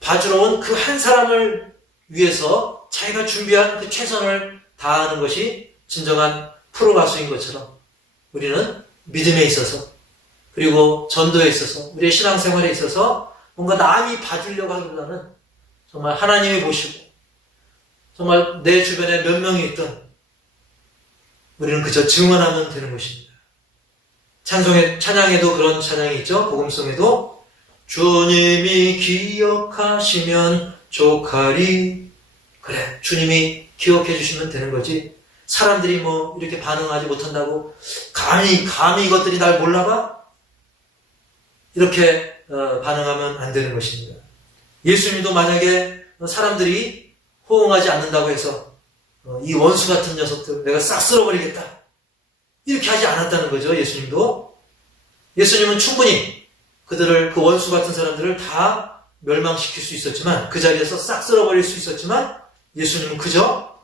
봐주러 온 그 한 사람을 위해서 자기가 준비한 그 최선을 다하는 것이 진정한 프로 가수인 것처럼 우리는 믿음에 있어서, 그리고 전도에 있어서, 우리의 신앙생활에 있어서 뭔가 남이 봐주려고 하기보다는 정말 하나님이 보시고 정말 내 주변에 몇 명이 있든 우리는 그저 증언하면 되는 것입니다. 찬양에도 그런 찬양이 있죠. 복음송에도 주님이 기억하시면 족하리. 그래, 주님이 기억해 주시면 되는 거지. 사람들이 뭐 이렇게 반응하지 못한다고 감히 이것들이 날 몰라봐? 이렇게 반응하면 안 되는 것입니다. 예수님도 만약에 사람들이 호응하지 않는다고 해서 이 원수 같은 녀석들 내가 싹 쓸어버리겠다, 이렇게 하지 않았다는 거죠. 예수님은 충분히 그 원수 같은 사람들을 다 멸망시킬 수 있었지만, 그 자리에서 싹 쓸어버릴 수 있었지만, 예수님은 그저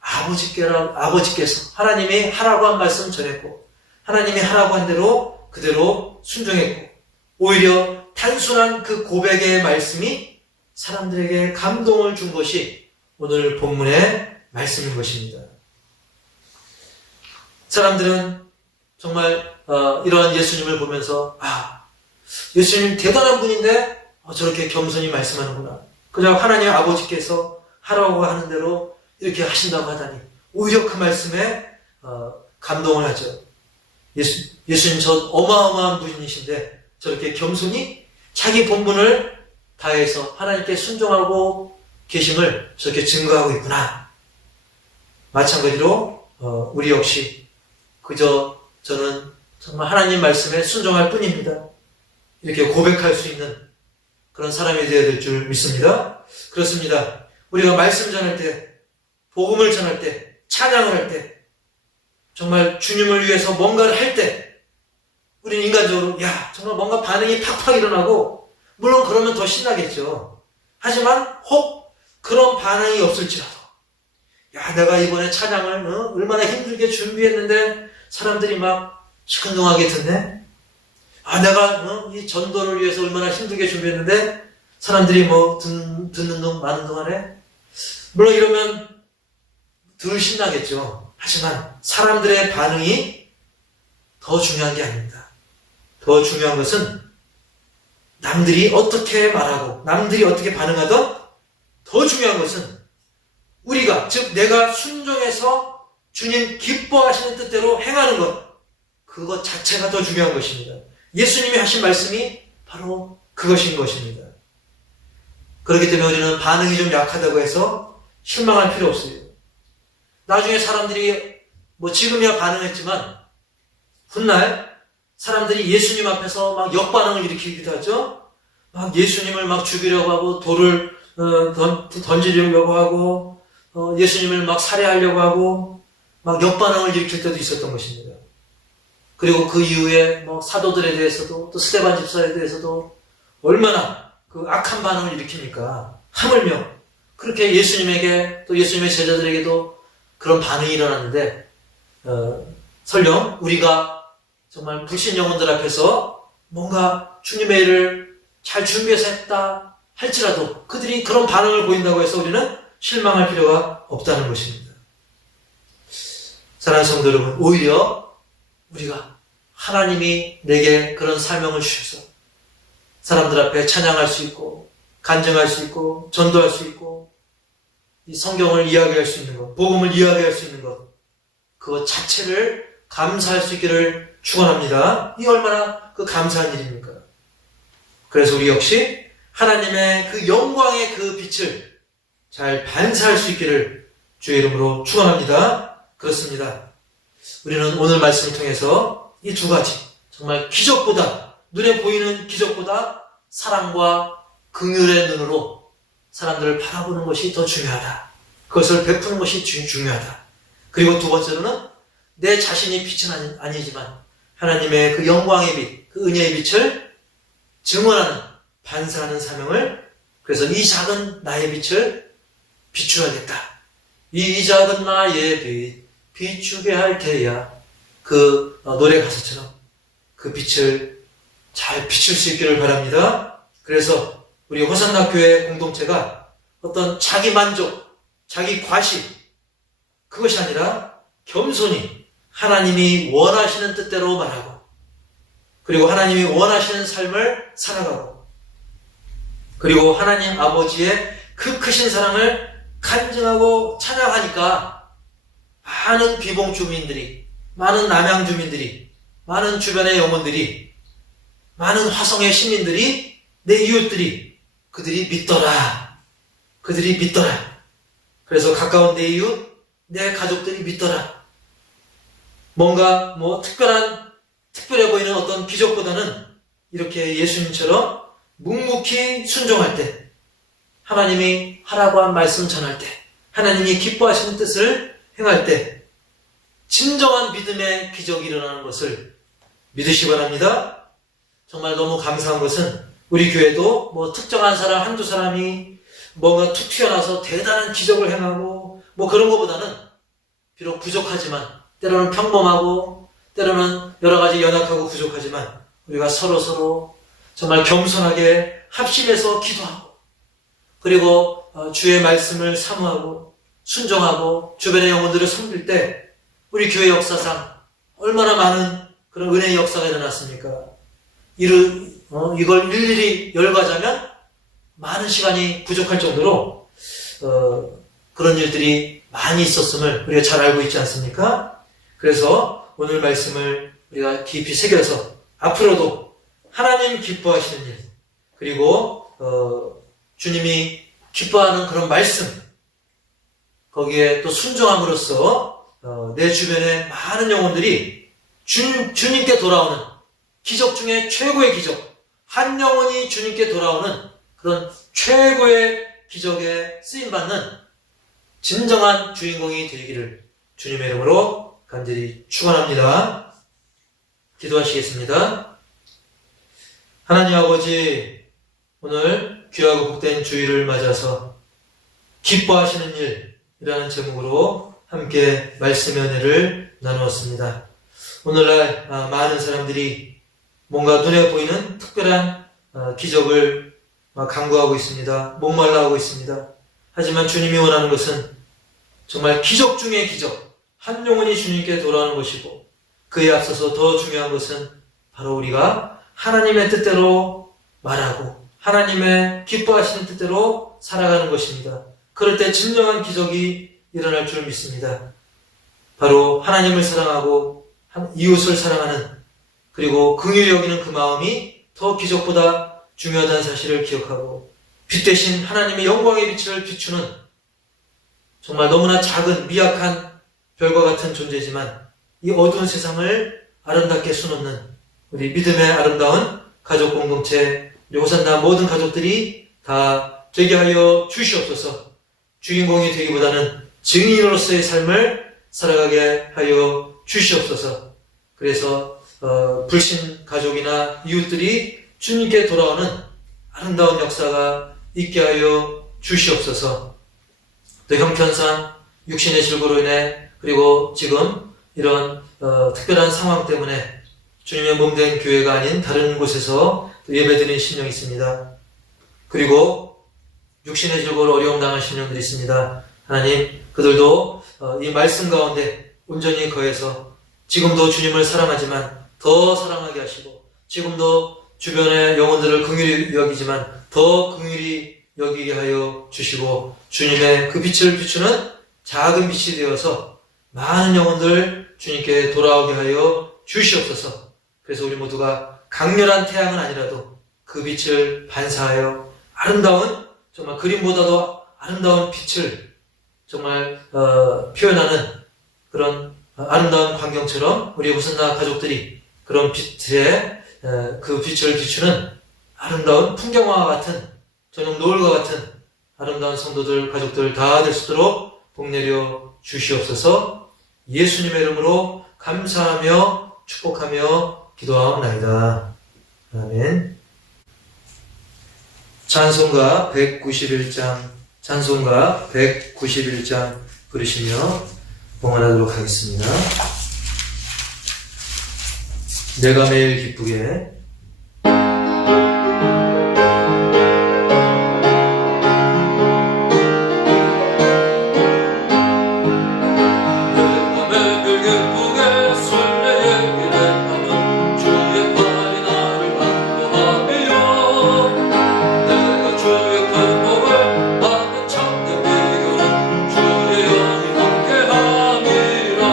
아버지께서 하나님이 하라고 한 말씀 전했고, 하나님이 하라고 한 대로 그대로 순종했고, 오히려 단순한 그 고백의 말씀이 사람들에게 감동을 준 것이 오늘 본문의 말씀인 것입니다. 사람들은 정말 이러한 예수님을 보면서 예수님 대단한 분인데 저렇게 겸손히 말씀하는구나. 그저 하나님 아버지께서 하라고 하는 대로 이렇게 하신다고 하다니, 오히려 그 말씀에 감동을 하죠. 예수님 저 어마어마한 분이신데 저렇게 겸손히 자기 본분을 다해서 하나님께 순종하고 계심을 저렇게 증거하고 있구나. 마찬가지로 우리 역시 그저 저는 정말 하나님 말씀에 순종할 뿐입니다, 이렇게 고백할 수 있는 그런 사람이 되어야 될 줄 믿습니다. 그렇습니다. 우리가 말씀 전할 때, 복음을 전할 때, 찬양을 할 때, 정말 주님을 위해서 뭔가를 할 때, 우리는 인간적으로 정말 뭔가 반응이 팍팍 일어나고, 물론 그러면 더 신나겠죠. 하지만 혹 그런 반응이 없을지라도, 내가 이번에 찬양을 얼마나 힘들게 준비했는데 사람들이 막 시큰둥하게 듣네. 내가 이 전도를 위해서 얼마나 힘들게 준비했는데 사람들이 듣는 동 많은 동안에, 물론 이러면 덜 신나겠죠. 하지만 사람들의 반응이 더 중요한 게 아닙니다. 더 중요한 것은 남들이 어떻게 말하고 남들이 어떻게 반응하든, 더 중요한 것은 우리가, 즉 내가 순종해서 주님 기뻐하시는 뜻대로 행하는 것, 그것 자체가 더 중요한 것입니다. 예수님이 하신 말씀이 바로 그것인 것입니다. 그렇기 때문에 우리는 반응이 좀 약하다고 해서 실망할 필요 없어요. 나중에 사람들이 지금이야 반응했지만 훗날 사람들이 예수님 앞에서 막 역반응을 일으키기도 하죠. 막 예수님을 막 죽이려고 하고 돌을 던지려고 하고 예수님을 막 살해하려고 하고 막 역반응을 일으킬 때도 있었던 것입니다. 그리고 그 이후에 사도들에 대해서도, 또 스데반 집사에 대해서도 얼마나 그 악한 반응을 일으키니까, 하물며 그렇게 예수님에게, 또 예수님의 제자들에게도 그런 반응이 일어났는데, 설령 우리가 정말 불신 영혼들 앞에서 뭔가 주님의 일을 잘 준비해서 했다 할지라도 그들이 그런 반응을 보인다고 해서 우리는 실망할 필요가 없다는 것입니다. 사랑하는 성도 여러분, 오히려 우리가 하나님이 내게 그런 사명을 주셔서 사람들 앞에 찬양할 수 있고, 간증할 수 있고, 전도할 수 있고, 이 성경을 이야기할 수 있는 것, 복음을 이야기할 수 있는 것, 그것 자체를 감사할 수 있기를 축원합니다. 이 얼마나 그 감사한 일입니까? 그래서 우리 역시 하나님의 그 영광의 그 빛을 잘 반사할 수 있기를 주의 이름으로 축원합니다. 그렇습니다. 우리는 오늘 말씀을 통해서 이 두 가지, 정말 기적보다, 눈에 보이는 기적보다 사랑과 긍휼의 눈으로 사람들을 바라보는 것이 더 중요하다. 그것을 베푸는 것이 중요하다. 그리고 두 번째로는 내 자신이 빛은 아니지만 하나님의 그 영광의 빛, 그 은혜의 빛을 증언하는, 반사하는 사명을, 그래서 이 작은 나의 빛을 비추어야겠다. 이 작은 나의 빛 비추게 할 테야. 그 노래 가사처럼 그 빛을 잘 비출 수 있기를 바랍니다. 그래서 우리 호산나 교회 공동체가 어떤 자기 만족, 자기 과시, 그것이 아니라 겸손히 하나님이 원하시는 뜻대로 말하고, 그리고 하나님이 원하시는 삶을 살아가고, 그리고 하나님 아버지의 그 크신 사랑을 간증하고 찬양하니까 많은 비봉 주민들이, 많은 남양 주민들이, 많은 주변의 영혼들이, 많은 화성의 시민들이, 내 이웃들이, 그들이 믿더라. 그들이 믿더라. 그래서 가까운 내 이웃, 내 가족들이 믿더라. 뭔가 특별해 보이는 어떤 기적보다는 이렇게 예수님처럼 묵묵히 순종할 때, 하나님이 하라고 한 말씀 전할 때, 하나님이 기뻐하시는 뜻을 행할 때 진정한 믿음의 기적이 일어나는 것을 믿으시기 바랍니다. 정말 너무 감사한 것은 우리 교회도 특정한 사람 한두 사람이 뭔가 툭 튀어나와서 대단한 기적을 행하고 그런 것보다는 비록 부족하지만, 때로는 평범하고 때로는 여러 가지 연약하고 부족하지만 우리가 서로 정말 겸손하게 합심해서 기도하고, 그리고 주의 말씀을 사모하고 순종하고 주변의 영혼들을 섬길 때 우리 교회 역사상 얼마나 많은 그런 은혜의 역사가 일어났습니까? 이걸 일일이 열거하자면 많은 시간이 부족할 정도로 그런 일들이 많이 있었음을 우리가 잘 알고 있지 않습니까? 그래서 오늘 말씀을 우리가 깊이 새겨서 앞으로도 하나님 기뻐하시는 일, 그리고 주님이 기뻐하는 그런 말씀, 거기에 또 순종함으로써 내 주변의 많은 영혼들이 주님께 돌아오는 기적 중에 최고의 기적, 한 영혼이 주님께 돌아오는 그런 최고의 기적에 쓰임받는 진정한 주인공이 되기를 주님의 이름으로 간절히 축원합니다. 기도하시겠습니다. 하나님 아버지, 오늘 귀하고 복된 주일을 맞아서 기뻐하시는 일이라는 제목으로 함께 말씀의 은혜를 나누었습니다. 오늘날 많은 사람들이 뭔가 눈에 보이는 특별한 기적을 간구하고 있습니다. 목말라 하고 있습니다. 하지만 주님이 원하는 것은 정말 기적 중의 기적, 한 영혼이 주님께 돌아오는 것이고, 그에 앞서서 더 중요한 것은 바로 우리가 하나님의 뜻대로 말하고 하나님의 기뻐하시는 뜻대로 살아가는 것입니다. 그럴 때 진정한 기적이 일어날 줄 믿습니다. 바로 하나님을 사랑하고 이웃을 사랑하는, 그리고 긍휼히 여기는 그 마음이 더 기적보다 중요하다는 사실을 기억하고, 빛 대신 하나님의 영광의 빛을 비추는 정말 너무나 작은 미약한 별과 같은 존재지만 이 어두운 세상을 아름답게 수놓는 우리 믿음의 아름다운 가족 공동체, 우리 호산나 모든 가족들이 다 되게 하여 주시옵소서. 주인공이 되기보다는 증인으로서의 삶을 살아가게 하여 주시옵소서. 그래서 불신 가족이나 이웃들이 주님께 돌아오는 아름다운 역사가 있게 하여 주시옵소서. 또 형편상 육신의 질고로 인해, 그리고 지금 이런 특별한 상황 때문에 주님의 몸된 교회가 아닌 다른 곳에서 예배드리는 심령이 있습니다. 그리고 육신의 질고로 어려움 당한 심령들이 있습니다. 하나님, 그들도 이 말씀 가운데 온전히 거해서 지금도 주님을 사랑하지만 더 사랑하게 하시고, 지금도 주변의 영혼들을 긍휼히 여기지만 더 긍휼히 여기게 하여 주시고, 주님의 그 빛을 비추는 작은 빛이 되어서 많은 영혼들 주님께 돌아오게 하여 주시옵소서. 그래서 우리 모두가 강렬한 태양은 아니라도 그 빛을 반사하여 아름다운, 정말 그림보다도 아름다운 빛을 정말 표현하는 그런 아름다운 광경처럼 우리 호산나 가족들이 그런 빛에 그 빛을 비추는 아름다운 풍경화와 같은, 저녁 노을과 같은 아름다운 성도들, 가족들 다 될 수 있도록 복내려 주시옵소서. 예수님의 이름으로 감사하며 축복하며 기도하옵나이다. 아멘. 찬송가 191장 부르시며 봉헌하도록 하겠습니다. 내가 매일 기쁘게. 주의 영이 함께함이라.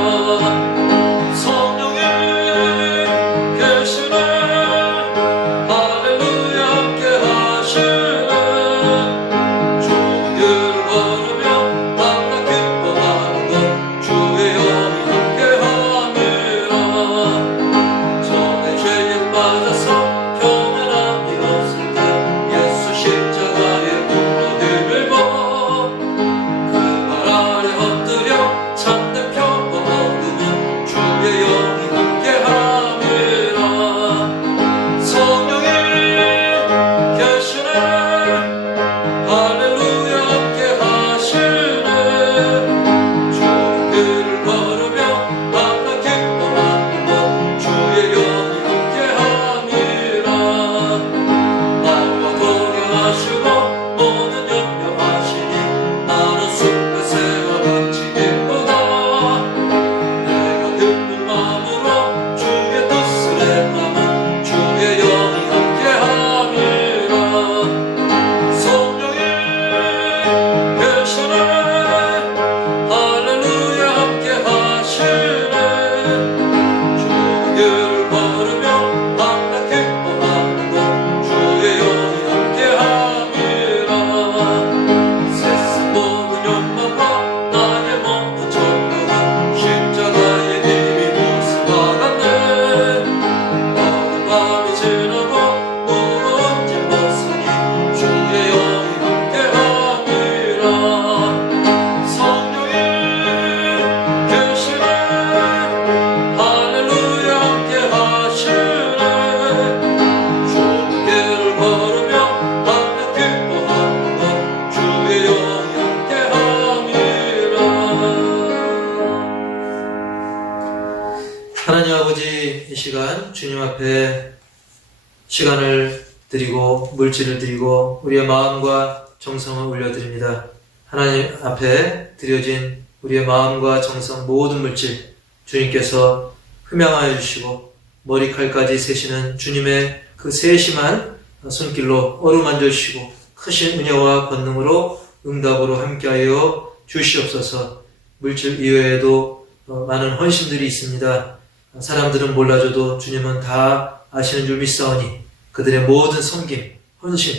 시간을 드리고 물질을 드리고 우리의 마음과 정성을 올려드립니다. 하나님 앞에 드려진 우리의 마음과 정성 모든 물질 주님께서 흠양하여 주시고 머리칼까지 세시는 주님의 그 세심한 손길로 어루만져 주시고 크신 은혜와 권능으로 응답으로 함께하여 주시옵소서. 물질 이외에도 많은 헌신들이 있습니다. 사람들은 몰라줘도 주님은 다 아시는 줄 믿사오니 그들의 모든 섬김, 헌신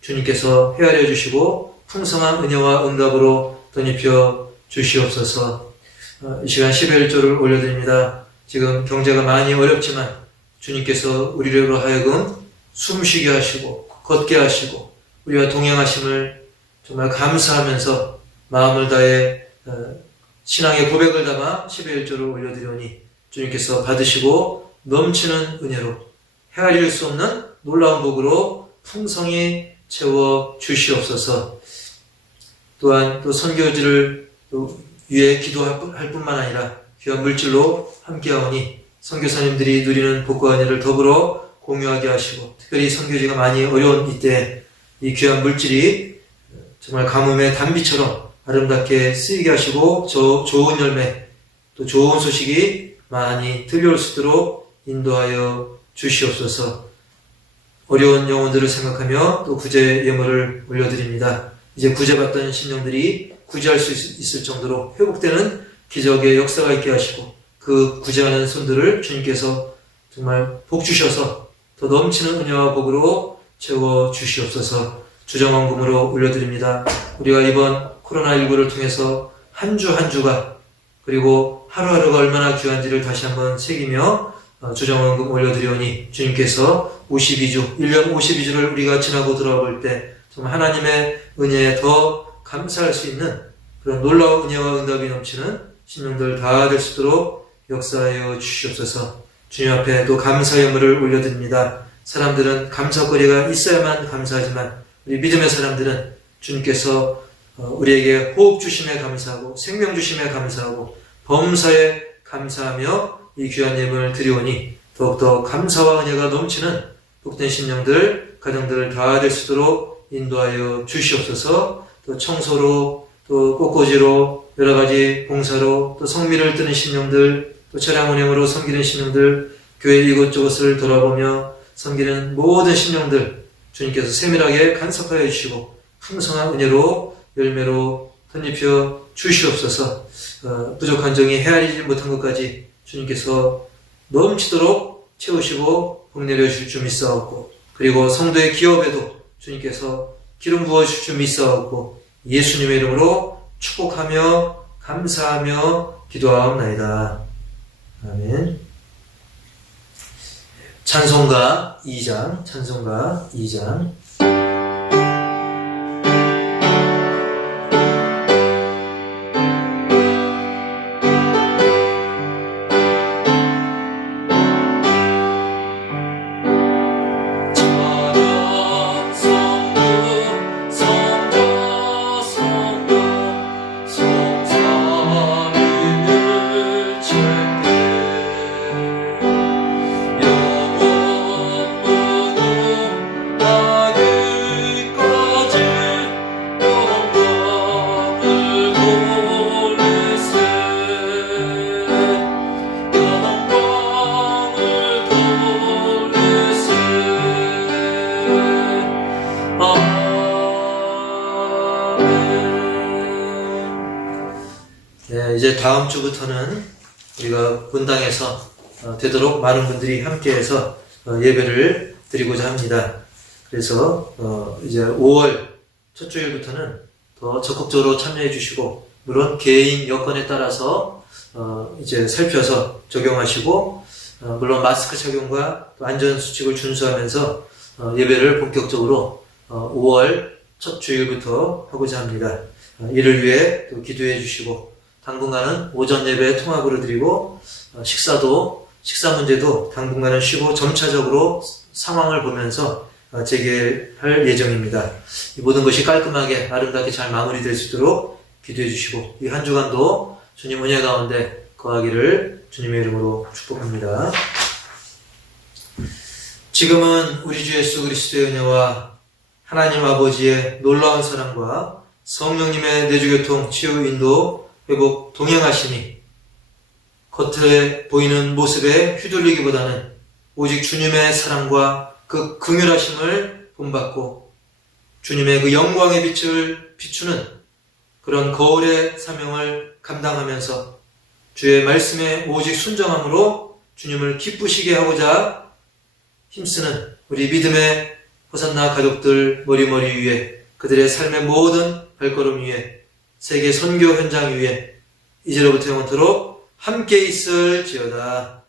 주님께서 헤아려 주시고 풍성한 은혜와 응답으로 덧입혀 주시옵소서. 이 시간 11조를 올려드립니다. 지금 경제가 많이 어렵지만 주님께서 우리로 하여금 숨쉬게 하시고 걷게 하시고 우리와 동행하심을 정말 감사하면서 마음을 다해 신앙의 고백을 담아 11조를 올려드리오니 주님께서 받으시고 넘치는 은혜로 헤아릴 수 없는 놀라운 복으로 풍성히 채워 주시옵소서. 또한 또 선교지를 또 위해 기도할 뿐만 아니라 귀한 물질로 함께하오니 선교사님들이 누리는 복과 은혜를 더불어 공유하게 하시고 특별히 선교지가 많이 어려운 이때 이 귀한 물질이 정말 가뭄의 단비처럼 아름답게 쓰이게 하시고 좋은 열매 또 좋은 소식이 많이 들려올 수 있도록 인도하여 주시옵소서. 어려운 영혼들을 생각하며 또 구제 예물을 올려드립니다. 이제 구제받던 심령들이 구제할 수 있을 정도로 회복되는 기적의 역사가 있게 하시고 그 구제하는 손들을 주님께서 정말 복 주셔서 더 넘치는 은혜와 복으로 채워 주시옵소서. 주정원금으로 올려드립니다. 우리가 이번 코로나19를 통해서 한 주 한 주가 그리고 하루하루가 얼마나 귀한지를 다시 한번 새기며 주정원금 올려드리오니 주님께서 52주, 1년 52주를 우리가 지나고 돌아볼 때 정말 하나님의 은혜에 더 감사할 수 있는 그런 놀라운 은혜와 응답이 넘치는 심령들 다 될 수 있도록 역사하여 주시옵소서. 주님 앞에 또 감사 예물을 올려드립니다. 사람들은 감사거리가 있어야만 감사하지만 우리 믿음의 사람들은 주님께서 우리에게 호흡 주심에 감사하고 생명 주심에 감사하고 범사에 감사하며 이 귀한 예물을 드리오니 더욱더 감사와 은혜가 넘치는 복된 심령들, 가정들 다 될 수 있도록 인도하여 주시옵소서. 또 청소로 또 꽃꽂이로 여러 가지 봉사로 또 성미를 뜨는 심령들 또 차량 운행으로 섬기는 심령들 교회 이곳저곳을 돌아보며 섬기는 모든 심령들 주님께서 세밀하게 간섭하여 주시고 풍성한 은혜로 열매로 덧입혀 주시옵소서. 부족한 정이 헤아리지 못한 것까지 주님께서 넘치도록 채우시고 복내려 주실 줄 믿사옵고 그리고 성도의 기업에도 주님께서 기름 부어 주실 줄 믿사옵고 예수님의 이름으로 축복하며 감사하며 기도하옵나이다. 아멘. 찬송가 2장 이제 다음 주부터는 우리가 본당에서 되도록 많은 분들이 함께해서 예배를 드리고자 합니다. 그래서 이제 5월 첫 주일부터는 더 적극적으로 참여해 주시고 물론 개인 여건에 따라서 이제 살펴서 적용하시고 물론 마스크 착용과 또 안전수칙을 준수하면서 예배를 본격적으로 5월 첫 주일부터 하고자 합니다. 이를 위해 또 기도해 주시고 당분간은 오전 예배 통합으로 드리고 식사 문제도 당분간은 쉬고 점차적으로 상황을 보면서 재개할 예정입니다. 이 모든 것이 깔끔하게 아름답게 잘 마무리될 수 있도록 기도해 주시고 이 한 주간도 주님 은혜 가운데 거하기를 주님의 이름으로 축복합니다. 지금은 우리 주 예수 그리스도의 은혜와 하나님 아버지의 놀라운 사랑과 성령님의 내주교통, 치유, 인도, 회복, 동행하심이 겉에 보이는 모습에 휘둘리기보다는 오직 주님의 사랑과 그 긍휼하심을 본받고 주님의 그 영광의 빛을 비추는 그런 거울의 사명을 감당하면서 주의 말씀에 오직 순종함으로 주님을 기쁘시게 하고자 힘쓰는 우리 믿음의 호산나 가족들 머리머리 위에, 그들의 삶의 모든 발걸음 위에, 세계 선교 현장 위에 이제로부터 영원토록 함께 있을지어다.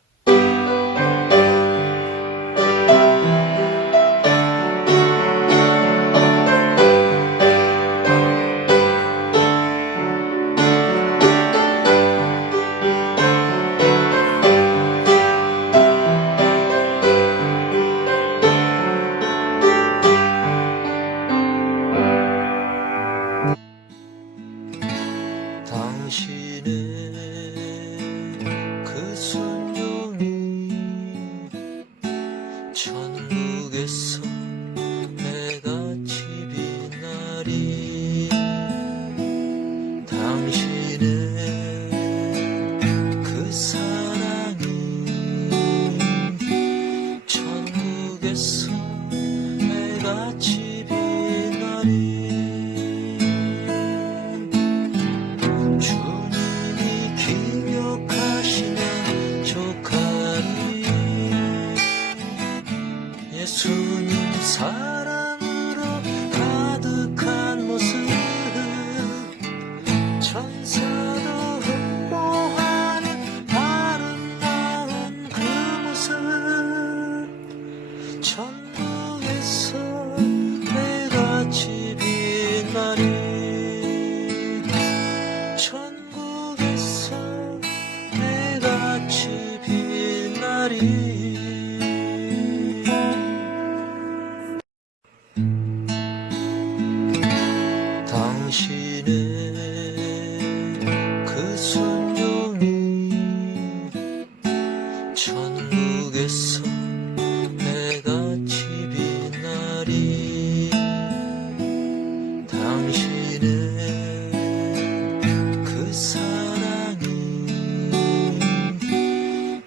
당신의 그 순종이 천국에서 해같이 빛나리. 당신의 그 사랑이 천국에서 해같이 빛나리. 예수님 사랑으로 가득한 모습, 천사도 흠모하는 아름다운 그 모습, 천국에서 해같이 빛나리. 천국에서 해같이 빛나리. 당신의 그 순종이 천국에서 해같이 빛나리. 당신의 그 사랑이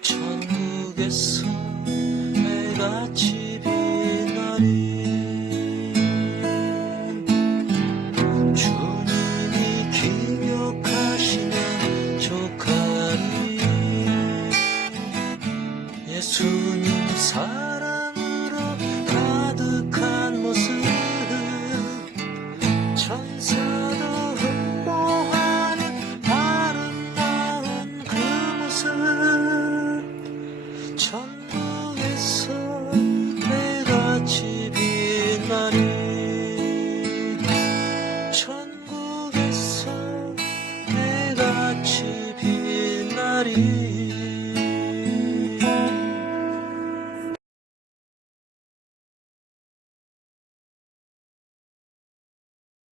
천국에서 해같이 빛나리. 예수님 사랑